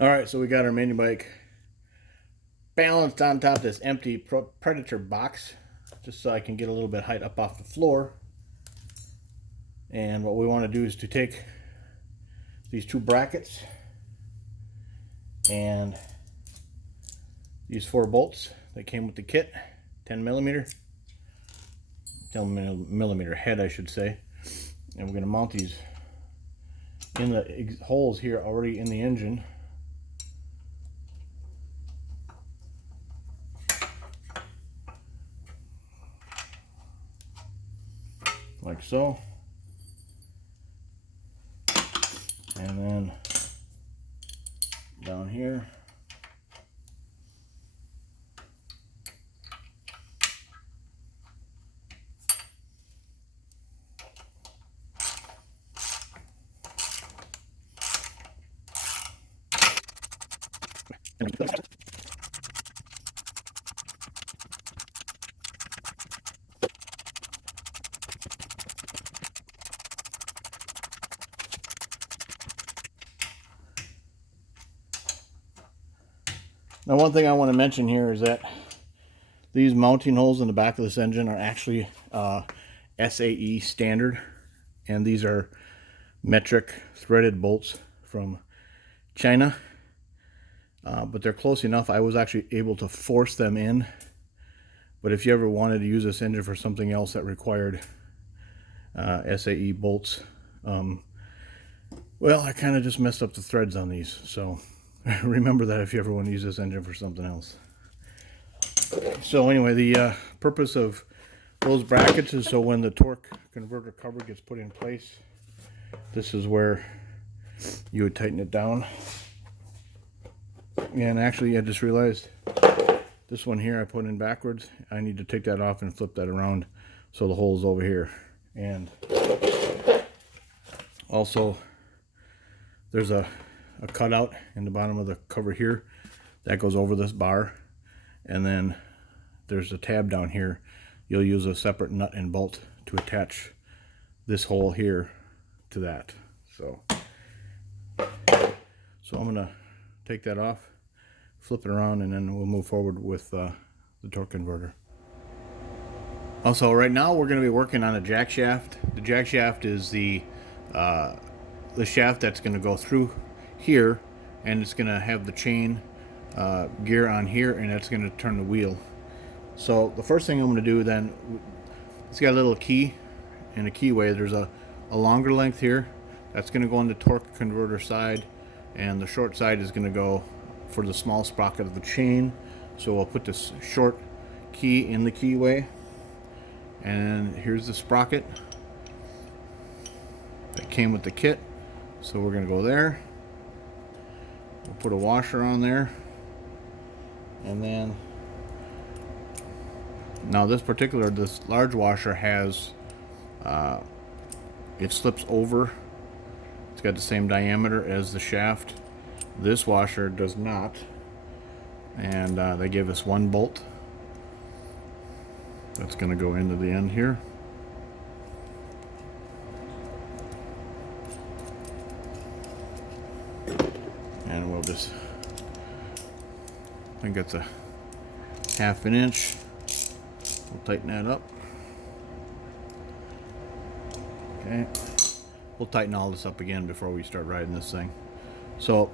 All right, so we got our mini bike balanced on top of this empty Predator box, just so I can get a little bit height up off the floor. And what we want to do is to take these two brackets and these 4 bolts that came with the kit, 10 millimeter head, I should say. And we're going to mount these in the holes here already in the engine. Like so. And then down here. Now, one thing I want to mention here is that these mounting holes in the back of this engine are actually SAE standard, and these are metric threaded bolts from China, but they're close enough. I was actually able to force them in, but if you ever wanted to use this engine for something else that required SAE bolts, well, I kind of just messed up the threads on these, so remember that if you ever want to use this engine for something else. So anyway, the purpose of those brackets is so when the torque converter cover gets put in place, this is where you would tighten it down. And actually, I just realized this one here I put in backwards. I need to take that off and flip that around so the hole is over here. And also, there's a cutout in the bottom of the cover here that goes over this bar, and then there's a tab down here. You'll use a separate nut and bolt to attach this hole here to that. So I'm gonna take that off, flip it around, and then we'll move forward with the torque converter. Also, right now we're going to be working on a jackshaft. The jackshaft is the shaft that's going to go through here, and it's going to have the chain gear on here, and it's going to turn the wheel. So the first thing I'm going to do then, it's got a little key and a keyway. There's a longer length here that's going to go on the torque converter side, and the short side is going to go for the small sprocket of the chain. So I'll put this short key in the keyway, and here's the sprocket that came with the kit. So we're going to go there. We'll put a washer on there, and then now this large washer has it slips over. It's got the same diameter as the shaft. This washer does not, and they give us 1 bolt that's going to go into the end here. And we'll just, I think it's a 1/2 inch. We'll tighten that up. Okay. We'll tighten all this up again before we start riding this thing. So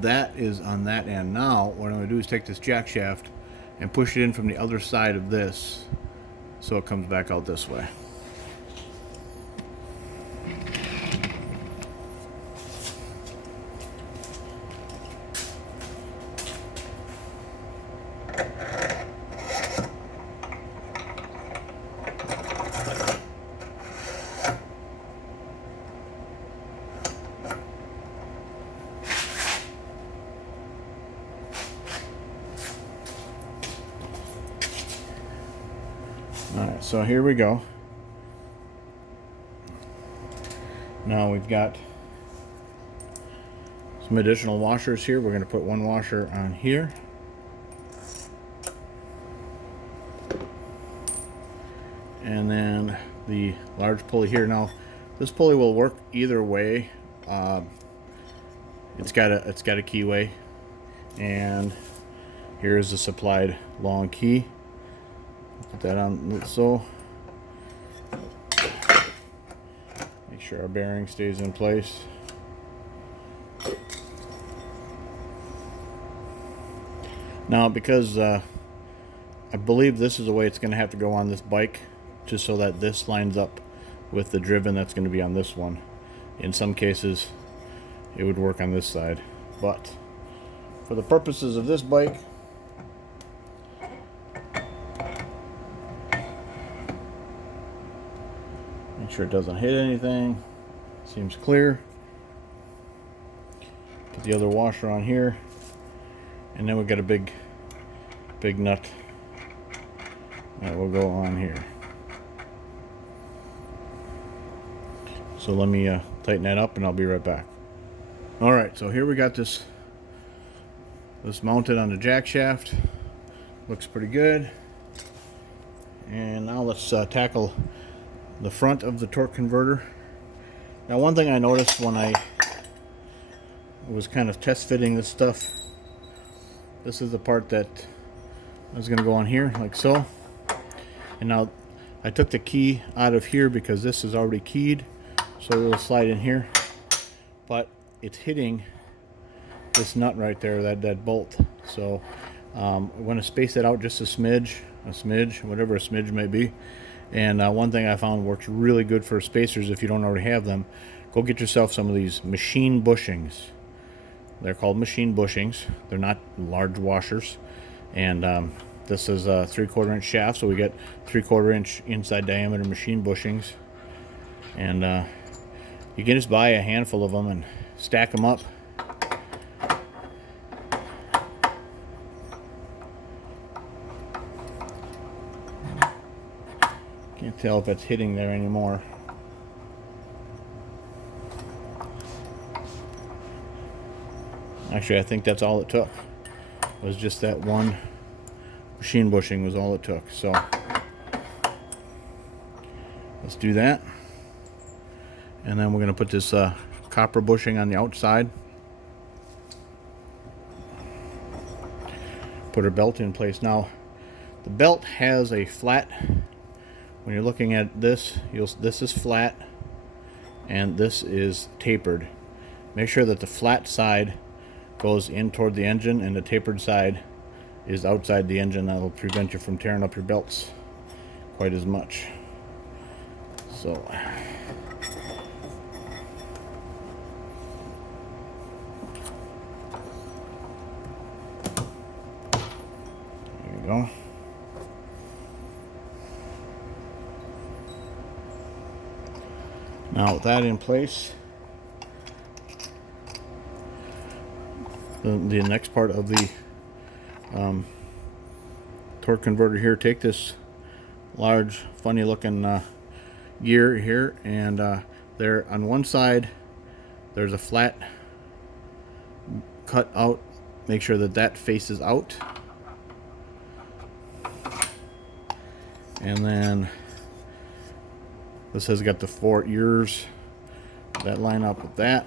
that is on that end. Now what I'm going to do is take this jack shaft and push it in from the other side of this so it comes back out this way. Alright, so here we go. Now we've got some additional washers here. We're going to put 1 washer on here. And then the large pulley here. Now, this pulley will work either way. It's got a keyway, and here's the supplied long key. Put that on so. Make sure our bearing stays in place. Now, because I believe this is the way it's going to have to go on this bike, just so that this lines up with the driven that's going to be on this one. In some cases, it would work on this side, but for the purposes of this bike, make sure it doesn't hit anything. Seems clear. Put the other washer on here, and then we've got a big nut that will go on here. So let me tighten that up, and I'll be right back. All right, so here we got this mounted on the jack shaft. Looks pretty good. And now let's tackle the front of the torque converter. Now, one thing I noticed when I was kind of test fitting this stuff, this is the part that is going to go on here, like so. And now I took the key out of here because this is already keyed, so it'll slide in here. But it's hitting this nut right there, that bolt. So I'm going to space it out just a smidge, whatever a smidge may be. And one thing I found works really good for spacers, if you don't already have them, go get yourself some of these machine bushings. They're called machine bushings. They're not large washers. And this is a 3/4 inch shaft, so we get 3/4 inch inside diameter machine bushings. And you can just buy a handful of them and stack them up. Can't tell if it's hitting there anymore. Actually, I think that's all it took. Was just that one machine bushing was all it took. So let's do that. And then we're going to put this copper bushing on the outside. Put our belt in place. Now, the belt has a flat. When you're looking at this, this is flat and this is tapered. Make sure that the flat side goes in toward the engine and the tapered side is outside the engine. That'll prevent you from tearing up your belts quite as much. So there you go. Now with that in place, the next part of the torque converter here, take this large funny looking gear here, and there on one side there's a flat cut out. Make sure that that faces out, and then this has got the 4 ears that line up with that.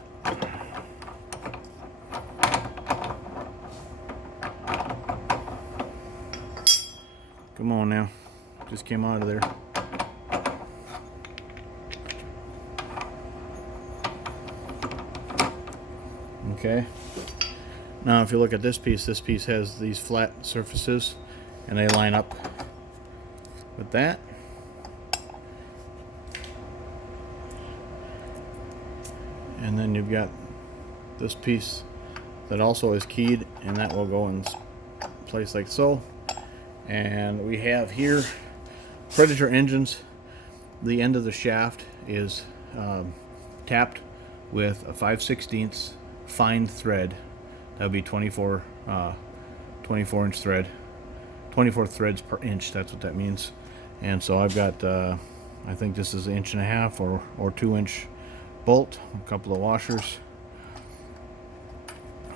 Come on now, just came out of there. Okay, now if you look at this piece has these flat surfaces and they line up with that. And then you've got this piece that also is keyed, and that will go in place like so. And we have here Predator engines. The end of the shaft is tapped with a 5/16 fine thread. That would be 24 inch thread, 24 threads per inch. That's what that means. And so I've got I think this is 1.5 or 2 inch bolt, a couple of washers,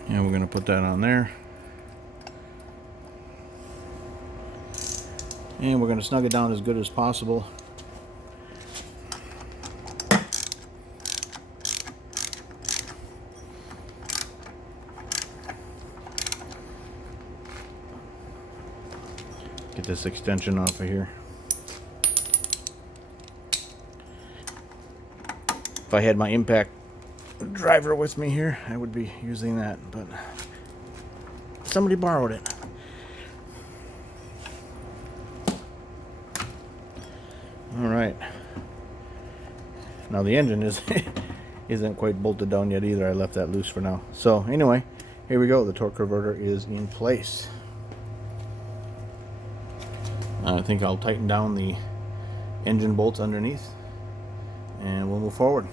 and we're going to put that on there, and we're going to snug it down as good as possible. Get this extension off of here. If I had my impact driver with me here, I would be using that, but somebody borrowed it. All right. Now the engine isn't quite bolted down yet either. I left that loose for now. So anyway, here we go. The torque converter is in place. I think I'll tighten down the engine bolts underneath and we'll move forward.